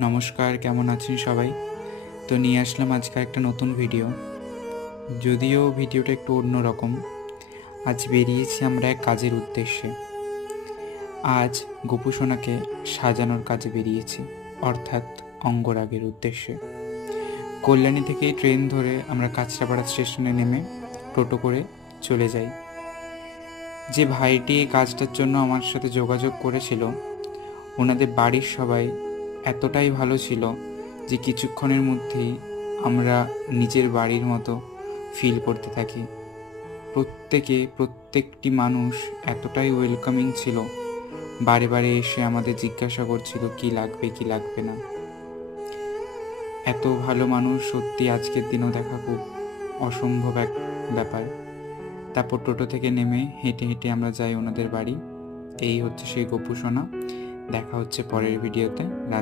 নমস্কার, কেমন আছেন সবাই? তো নিয়ে আসলাম আজকে একটা নতুন ভিডিও। যদিও ভিডিওটা একটু অন্যরকম। আজ বেরিয়েছি আমরা এক কাজের উদ্দেশ্যে। আজ গোপু সোনাকে সাজানোর কাজে বেরিয়েছি, অর্থাৎ অঙ্গরাগের উদ্দেশ্যে। কল্যাণী থেকে ট্রেন ধরে আমরা কাঁচরাপাড়া স্টেশনে নেমে টোটো করে চলে যাই। যে ভাইটি এই কাজটার জন্য আমার সাথে যোগাযোগ করেছিল, ওনাদের বাড়ির সবাই এতটাই ভালো ছিল যে কিছুক্ষণের মধ্যেই আমরা নিজের বাড়ির মতো ফিল করতে থাকি। প্রত্যেকটি মানুষ এতটাই ওয়েলকামিং ছিল, বারে বারে এসে আমাদের জিজ্ঞাসা করছিল কি লাগবে কি লাগবে না। এত ভালো মানুষ সত্যি আজকের দিনও দেখা খুব অসম্ভব এক ব্যাপার। তারপর টোটো থেকে নেমে হেঁটে হেঁটে আমরা যাই ওনাদের বাড়ি। এই হচ্ছে সেই গোপু সোনা। দেখা হচ্ছে পরের ভিডিওতে। রাধে।